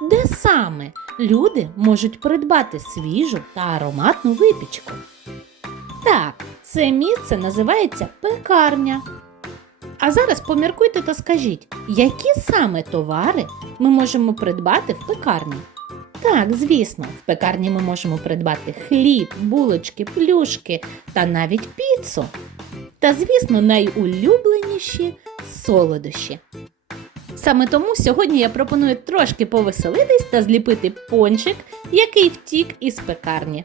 де саме люди можуть придбати свіжу та ароматну випічку? Так, це місце називається пекарня. А зараз поміркуйте та скажіть, які саме товари ми можемо придбати в пекарні? Так, звісно, в пекарні ми можемо придбати хліб, булочки, плюшки та навіть піцу. Та, звісно, найулюбленіші солодощі. Саме тому сьогодні я пропоную трошки повеселитись та зліпити пончик, який втік із пекарні.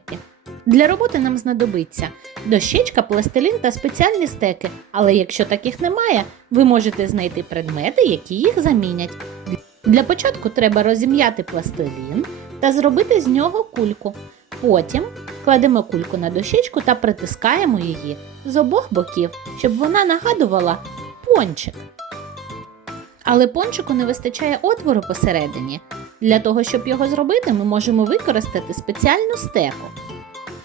Для роботи нам знадобиться дощечка, пластилін та спеціальні стеки, але якщо таких немає, ви можете знайти предмети, які їх замінять. Для початку треба розім'яти пластилін та зробити з нього кульку. Потім кладемо кульку на дощечку та притискаємо її з обох боків, щоб вона нагадувала пончик. Але пончику не вистачає отвору посередині. Для того, щоб його зробити, ми можемо використати спеціальну стеку.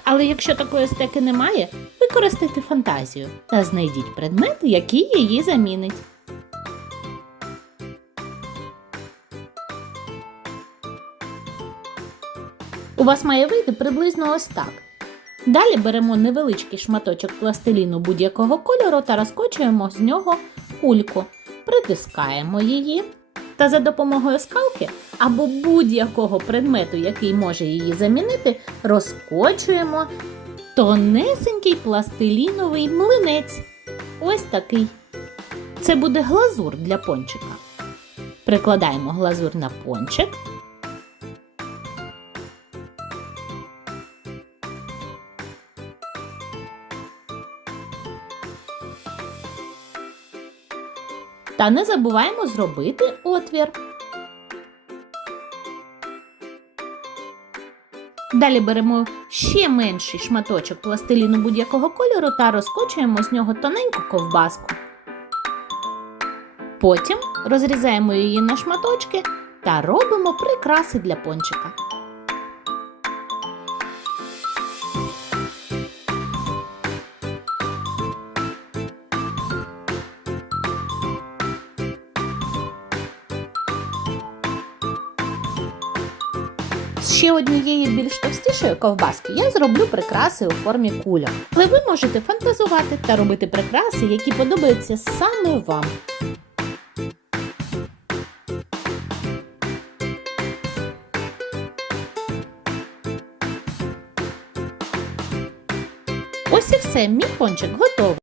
Але якщо такої стеки немає, використайте фантазію та знайдіть предмет, який її замінить. У вас має вийти приблизно ось так. Далі беремо невеличкий шматочок пластиліну будь-якого кольору та розкочуємо з нього кульку, притискаємо її та за допомогою скалки або будь-якого предмету, який може її замінити, розкочуємо тонесенький пластиліновий млинець. Ось такий. Це буде глазур для пончика. Прикладаємо глазур на пончик. Та не забуваємо зробити отвір. Далі беремо ще менший шматочок пластиліну будь-якого кольору та розкочуємо з нього тоненьку ковбаску. Потім розрізаємо її на шматочки та робимо прикраси для пончика. Ще однієї більш товстішої ковбаски я зроблю прикраси у формі кульок. Але ви можете фантазувати та робити прикраси, які подобаються саме вам. Ось і все, мій пончик готовий.